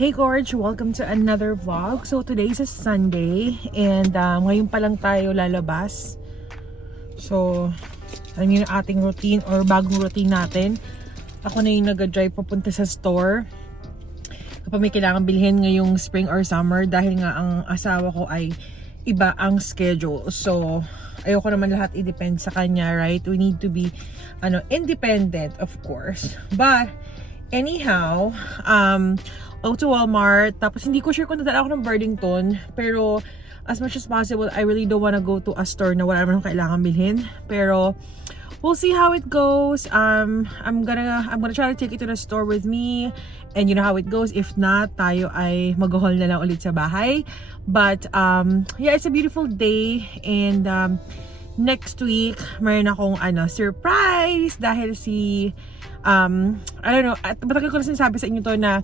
Hey Gorge! Welcome to another vlog. So today is a Sunday and ngayon pa lang tayo lalabas. So, alam niyo yung ating routine or bagong routine natin. Ako na yung nag-drive papunta sa store kapag may kailangan bilhin ngayong spring or summer dahil nga ang asawa ko ay iba ang schedule. So, ayoko naman lahat i-depend sa kanya, right? We need to be independent, of course. But anyhow, go to Walmart. Tapos hindi ko sure kung dadala ako ng Burlington. Pero as much as possible, I really don't wanna go to a store na wala naman akong kailangan bilhin. Pero we'll see how it goes. I'm gonna try to take it to the store with me. And you know how it goes. If not, tayo ay mag-haul na lang ulit sa bahay. But yeah, it's a beautiful day. And next week, mayroon akong surprise dahil I don't know, at matagal ko na sinasabi sa inyo to na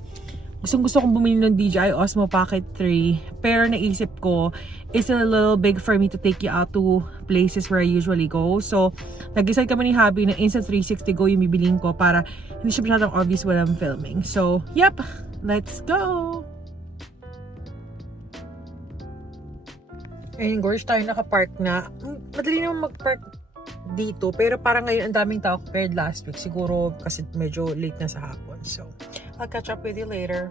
gusto kong bumili ng DJI Osmo Pocket 3, pero naisip ko it's a little big for me to take you out to places where I usually go. So nag-decide kami ni Habi na Insta360 Go yung bibiliin ko para hindi siya masyadong obvious when I'm filming. So yep, let's go! Ayun, gorge, tayo nakapark na. Madali naman mag-park dito, pero parang ngayon ang daming tao compared last week. Siguro kasi medyo late na sa hapon. So I'll catch up with you later.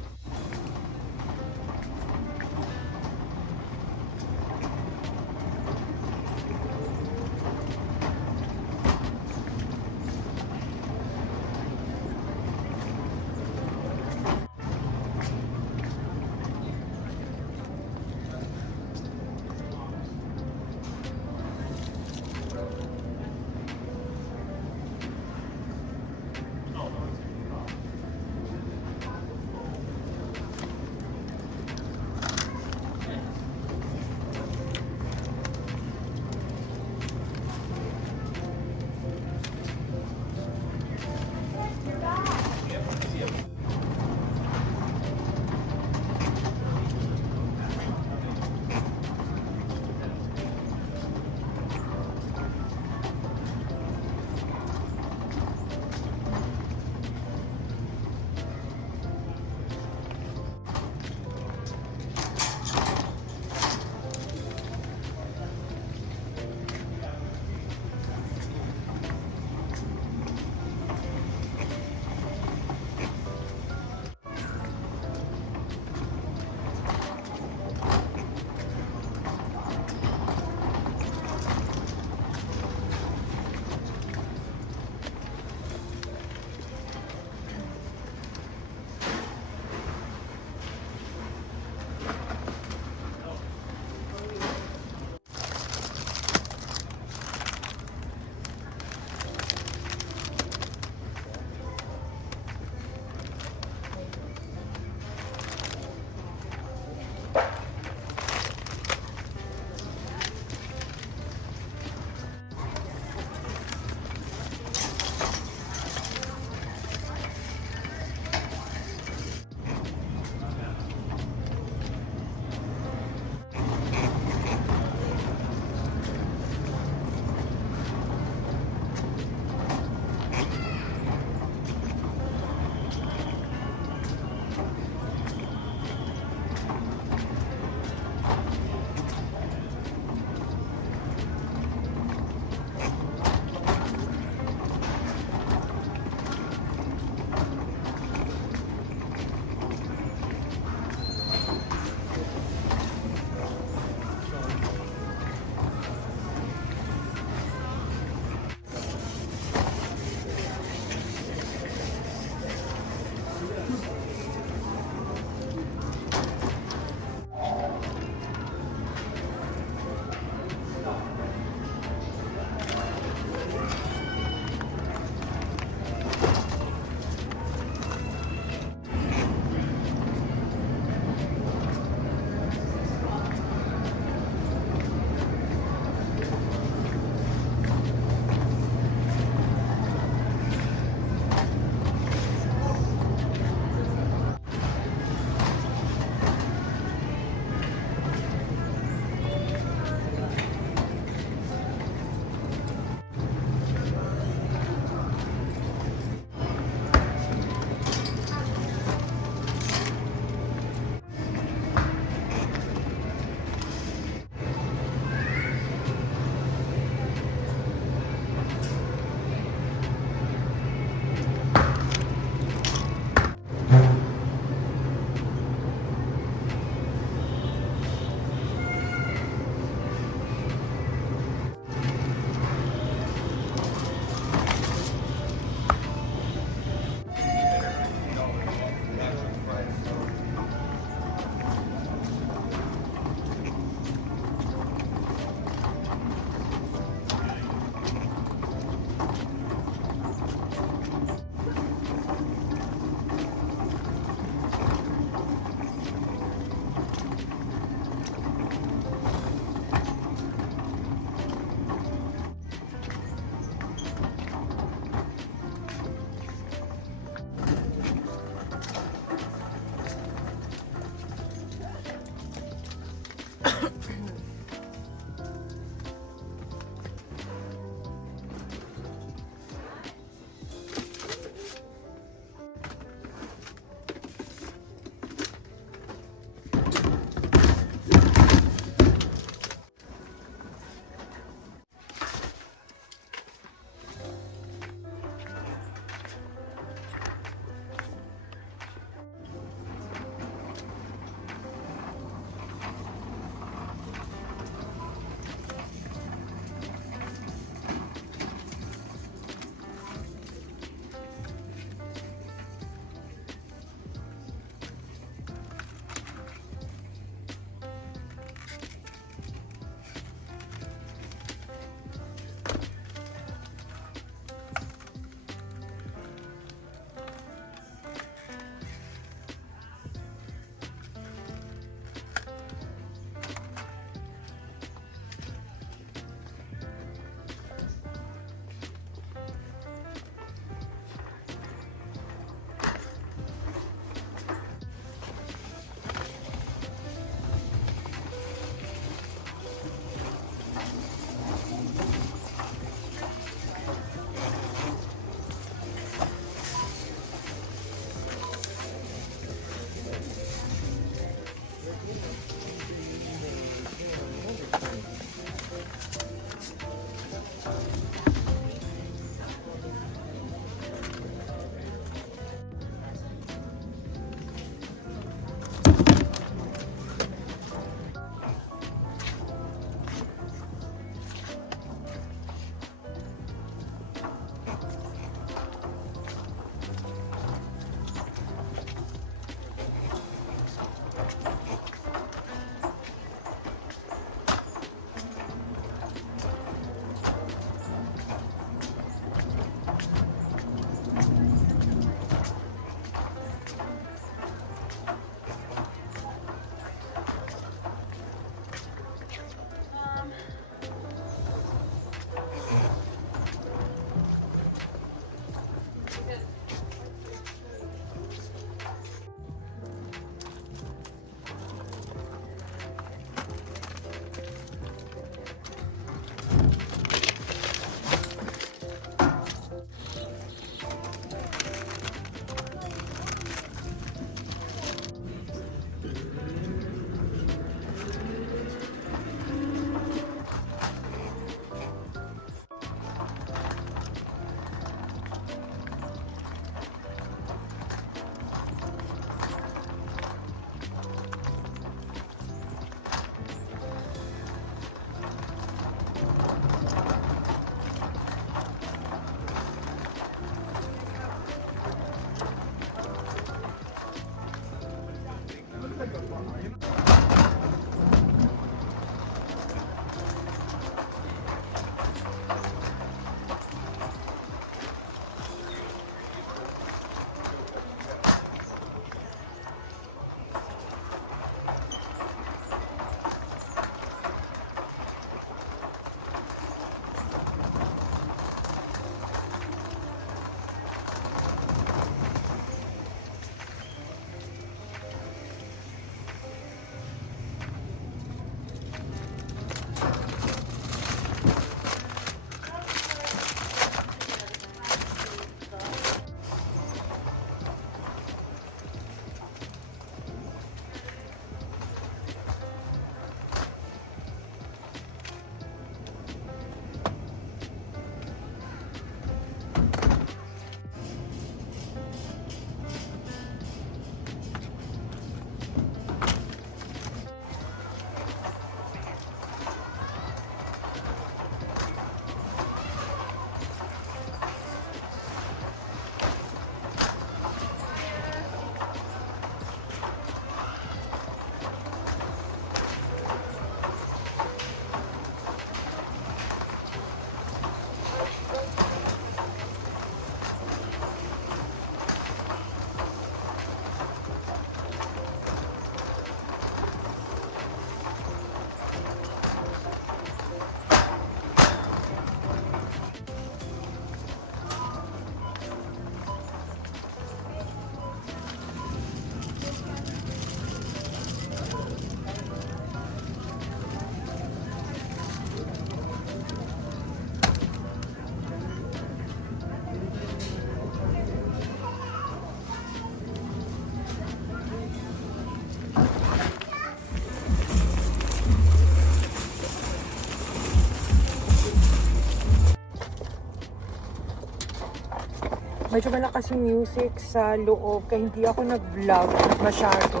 Medyo malakas yung music sa loob kaya hindi ako nag-vlog masyado.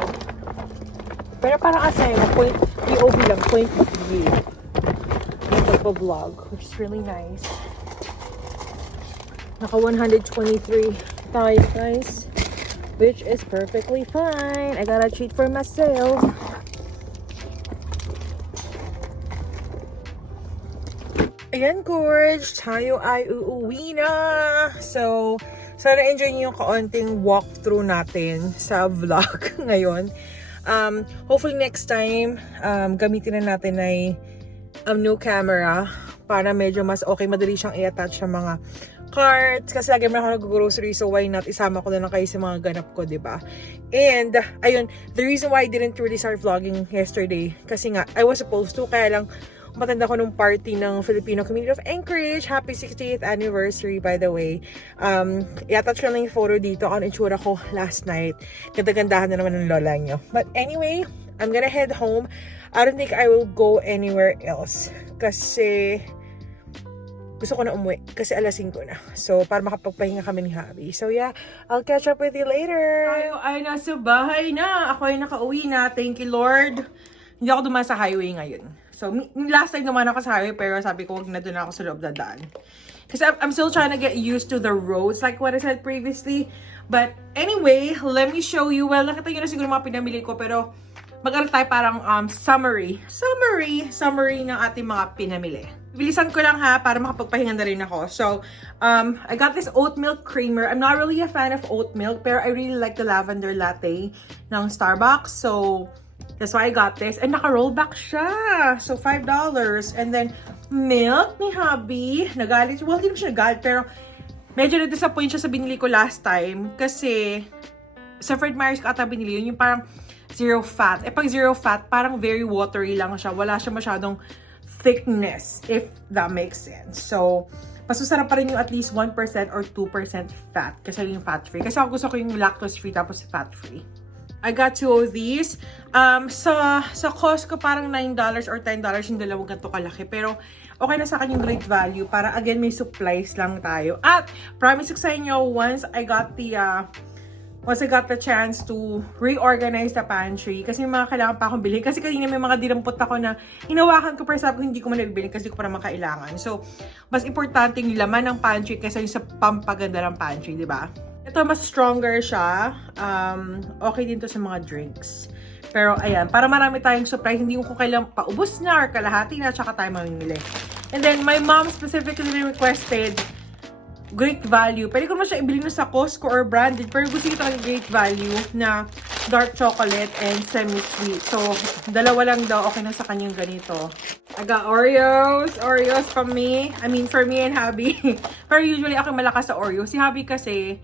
Pero parang kasi, point POV lang, point of view. Nagpa-vlog, which is really nice. Naka 123 tayo guys, which is perfectly fine. I got a treat for myself. Ayan, gorge, tayo ay uuwi na. So, sana enjoy niyo yung kaunting walkthrough natin sa vlog ngayon. Hopefully next time, gamitin na natin ay new camera para medyo mas okay, madali siyang i-attach sa mga carts. Kasi lagi naman ako nag-grocery, so why not isama ko na lang kayo sa mga ganap ko, diba? And, ayun, the reason why I didn't really start vlogging yesterday, kasi nga, I was supposed to, kaya lang, matanda ko nung party ng Filipino Community of Anchorage. Happy 60th anniversary, by the way. I-attach ko lang yung photo dito kung itsura ko last night. Ganda-gandahan na naman ng lola nyo. But anyway, I'm gonna head home. I don't think I will go anywhere else. Kasi gusto ko na umuwi. Kasi alas 5 na. So, para makapagpahinga kami ni Javi. So yeah, I'll catch up with you later. Tayo ay nasa bahay na. Ako ay nakauwi na. Thank you, Lord. Hindi ako dumaan sa highway ngayon. So, last time naman ako sa highway, pero sabi ko, wag na doon ako sa loob na daan. Kasi I'm still trying to get used to the roads, like what I said previously. But anyway, let me show you. Well, nakita nyo na siguro mga pinamili ko, pero mag-aral tayo parang summary ng ating mga pinamili. Bilisan ko lang ha, para makapagpahinga na rin ako. So, I got this oat milk creamer. I'm not really a fan of oat milk, pero I really like the lavender latte ng Starbucks. So, that's why I got this. And naka-rollback siya. So, $5. And then, milk ni Hubby. Nagalit. Well, hindi naman siya nagalit. Pero, medyo na-disappoint siya sa binili ko last time. Kasi, sa Fred Meyer's ko ata binili yun. Yung parang zero fat. Eh, pag zero fat, parang very watery lang siya. Wala siya masyadong thickness, if that makes sense. So, mas masarap pa rin yung at least 1% or 2% fat. Kasi yung fat-free. Kasi ako gusto ko yung lactose-free tapos fat-free. I got 2 of these. Sa Costco, parang $9 or $10 yung dalawang ganito kalaki. Pero, okay na sa akin yung great value. Para, again, may supplies lang tayo. At, promise ko sa inyo, once I got the chance to reorganize the pantry, kasi may mga kailangan pa akong bilhin. Kasi kanina may mga dinampot ako na hinawakan ko, pero sabi ko hindi ko man nabibili kasi hindi ko pa naman kailangan. So, mas importante yung laman ng pantry kaysa yung sa pampaganda ng pantry, di ba? Ito, mas stronger siya. Okay din to sa mga drinks. Pero, ayan, para marami tayong supply, hindi ko kailang paubos na or kalahati na, tsaka tayo mamimili. And then, my mom specifically requested great value. Pwede ko naman siya ibili na sa Costco or branded, pero gusto ko talaga great value na dark chocolate and semi-sweet. So, dalawa lang daw, okay na sa kanyang ganito. I got Oreos from me. I mean, for me and Hubby. Pero usually, ako malakas sa Oreo. Si Hubby kasi,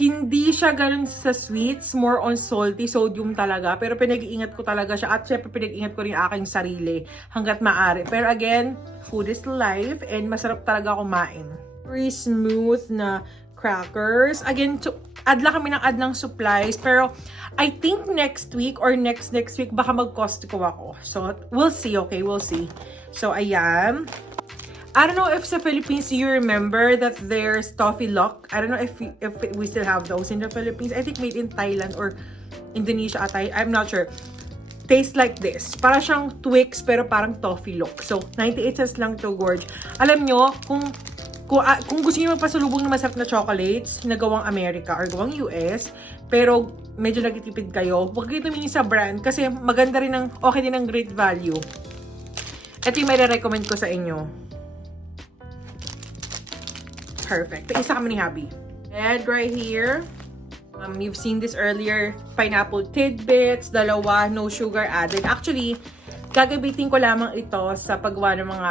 hindi siya ganun sa sweets, more on salty, sodium talaga. Pero pinag-iingat ko talaga siya. At syempre, pinag-iingat ko rin aking sarili hanggat maaari. Pero again, food is life and masarap talaga kumain. Very smooth na crackers. Again, add lang kami ng supplies. Pero I think next week or next week, baka mag-Costco ako. So, we'll see, okay? We'll see. So, ayan. I don't know if sa Philippines you remember that there's Toffee Lock. I don't know if we still have those in the Philippines. I think made in Thailand or Indonesia atay. I'm not sure. Tastes like this. Para siyang Twix pero parang Toffee Lock. So 98 cents lang to, gorge. Alam nyo, kung gusto niyo magpasalubong ng masarap na chocolates na gawang America or gawang US, pero medyo nagtitipid kayo, huwag kayo tumingin sa brand kasi maganda rin okay din ang great value. Ito yung may recommend ko sa inyo. Perfect. Isa kami ni Hubby. And right here, you've seen this earlier, pineapple tidbits, dalawa, no sugar added. Actually, gagabitin ko lamang ito sa paggawa ng mga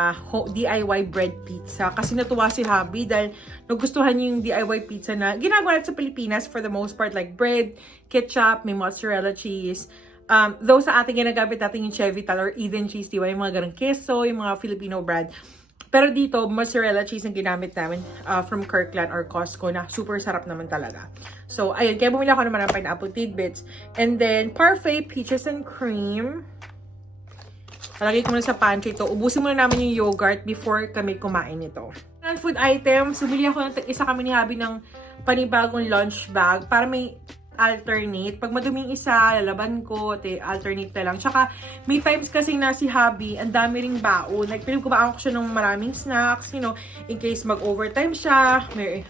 DIY bread pizza. Kasi natuwa si Hubby dahil nagustuhan niya yung DIY pizza na ginagawa natin sa Pilipinas for the most part, like bread, ketchup, may mozzarella cheese. Though sa ating ginagamit natin yung Chevital or Eden cheese, diba? Yung mga ganang queso, yung mga Filipino bread. Pero dito, mozzarella cheese ang ginamit namin from Kirkland or Costco na super sarap naman talaga. So, ayun. Kaya bumili ako naman ng pineapple tidbits. And then, Parfait Peaches and Cream. Palagay ko muna sa pantry ito. Ubusin muna namin yung yogurt before kami kumain ito. Food items, bumili ako ng isa kami ni Habi ng panibagong lunch bag para may alternate. Pag maduming isa, lalaban ko, alternate na lang. Tsaka, may times kasi na si Habi, ang dami ring baon. Like, pinagkubaan ko siya ng maraming snacks, you know, in case mag-overtime siya, may,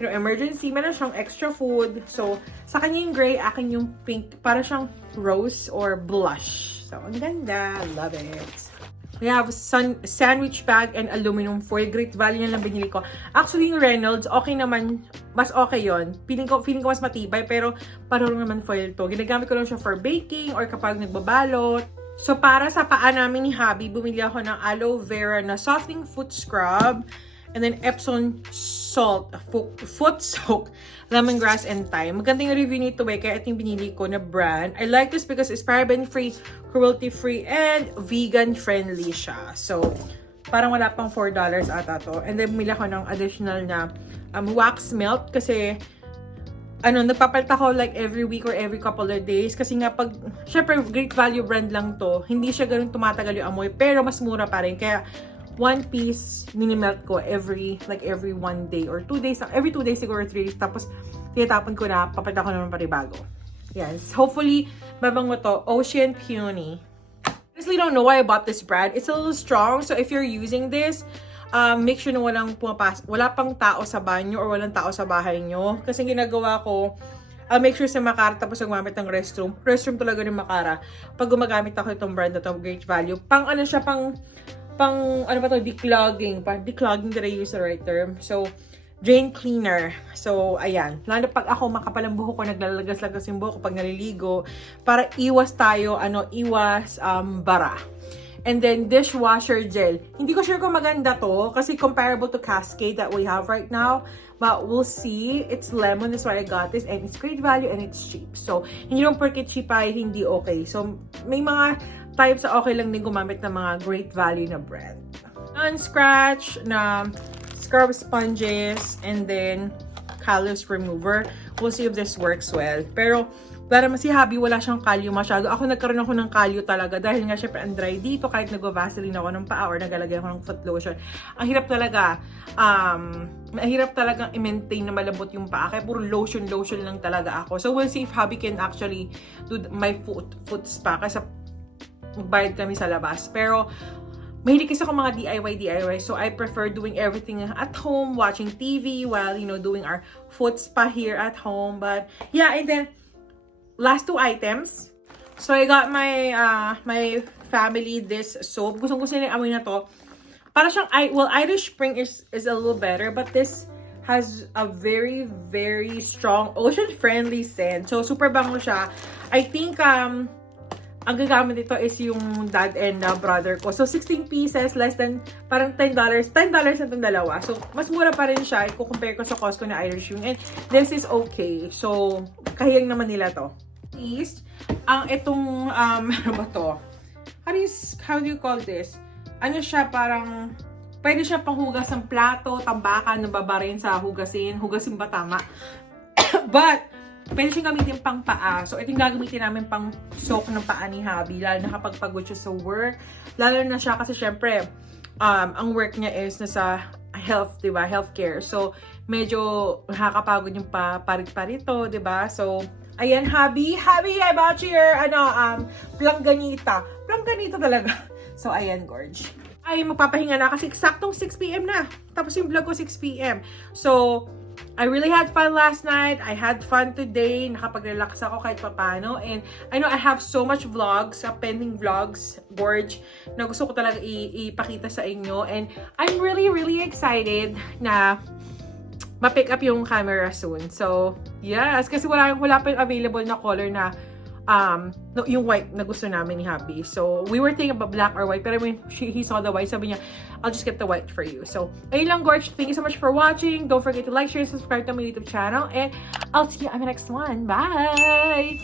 you know, emergency, meron siyang extra food. So, sa kanya yung gray, akin yung pink, para siyang rose or blush. So, ang ganda. Love it. We have sandwich bag and aluminum foil. Great value na lang binili ko. Actually, yung Reynolds, okay naman. Mas okay yon. Feeling ko mas matibay, pero parang naman foil to. Ginagamit ko lang siya for baking or kapag nagbabalot. So, para sa paa namin ni Habi, bumili ako ng aloe vera na softening foot scrub. And then Epsom salt, foot soak, lemongrass, and thyme. Magandang review nito kaya ito yung binili ko na brand. I like this because it's paraben-free, cruelty-free, and vegan-friendly siya. So, parang wala pang $4 ata to. And then, bumili ako ng additional na wax melt kasi nagpapalit ako like every week or every couple of days. Kasi nga syempre, great value brand lang to. Hindi siya ganun tumatagal yung amoy, pero mas mura pa rin. Kaya, one piece mini-melt ko every 1 day or 2 days. Every 2 days siguro 3 days. Tapos, tinatapon ko na, papalit ako naman panibago. Yes. Hopefully, mabango to. Ocean Peony. Honestly, don't know why I bought this brand. It's a little strong. So, if you're using this, make sure na wala pang tao sa banyo or walang tao sa bahay nyo. Kasi ginagawa ko, I'll make sure sa Makara tapos gumamit ng restroom. Restroom talaga ng Makara. Pag gumagamit ako itong brand na to, great value. Declogging. Declogging, did I use the right term? So, drain cleaner. So, ayan. Lalo pag ako makapalang buhok ko, naglalagas-lagas yung buhok ko pag naliligo. Para iwas bara. And then, dishwasher gel. Hindi ko sure kung maganda to kasi comparable to Cascade that we have right now. But we'll see. It's lemon. That's why I got this. And it's great value and it's cheap. So, hindi naman porque cheap ay hindi okay. So, may mga types na okay lang din gumamit ng mga great value na brand. Non-scratch na scrub sponges and then callus remover. We'll see if this works well. Pero, para si Habi, wala siyang kalyo masyado. Ako nagkaroon ako ng kalyo talaga dahil nga syempre ang dry dito kahit nag-vaseline ako ng paa or nagalagay ako ng foot lotion. Ang hirap talaga, mahirap talagang i-maintain na malambot yung paa. Kaya puro lotion lang talaga ako. So we'll see if Habi can actually do my foot spa kasi magbayad kami sa labas. Pero mahilig kasi ako mga DIY. So I prefer doing everything at home, watching TV while, doing our foot spa here at home. But yeah, and then last 2 items. So, I got my family this soap. Gustong-gusto nila yung amoy na to. Para siyang, Irish Spring is a little better. But this has a very, very strong ocean-friendly scent. So, super bango siya. I think, ang gagamit dito is yung dad and brother ko. So, 16 pieces, less than, parang $10. $10 na itong dalawa. So, mas mura pa rin siya. Iko-compare ko sa Costco na Irish Spring. And this is okay. So, kahiyang naman nila to. Is itong ano ba to? How do you call this? Ano siya, parang pwede siya panghugas ng plato, tambakan, nababarin sa hugasin ba tama? But pwede siyang gamitin pang paa. So ito yung gagamitin namin pang soak ng paa ni Habi, lalo na kapag pagod siya sa work. Lalo na siya kasi syempre ang work niya is nasa health, diba? Healthcare. So medyo nakakapagod yung parit-parito, diba? So ayan, Habi, I bought you your, planganita. Planganita talaga. So, ayan, gorge. Ay, magpapahinga na kasi eksaktong 6 p.m. na. Tapos yung vlog ko 6 p.m. So, I really had fun last night. I had fun today. Nakapag-relax ako kahit papano. And I know I have so much vlogs, pending vlogs, gorge, na gusto ko talaga ipakita sa inyo. And I'm really, really excited na ma-pick up yung camera soon. So, yes. Kasi wala pa yung available na color na yung white na gusto namin ni Habi. So, we were thinking about black or white. Pero when he saw the white, sabi niya, I'll just get the white for you. So, ayun lang, gorge. Thank you so much for watching. Don't forget to like, share, subscribe to my YouTube channel. And I'll see you on the next one. Bye!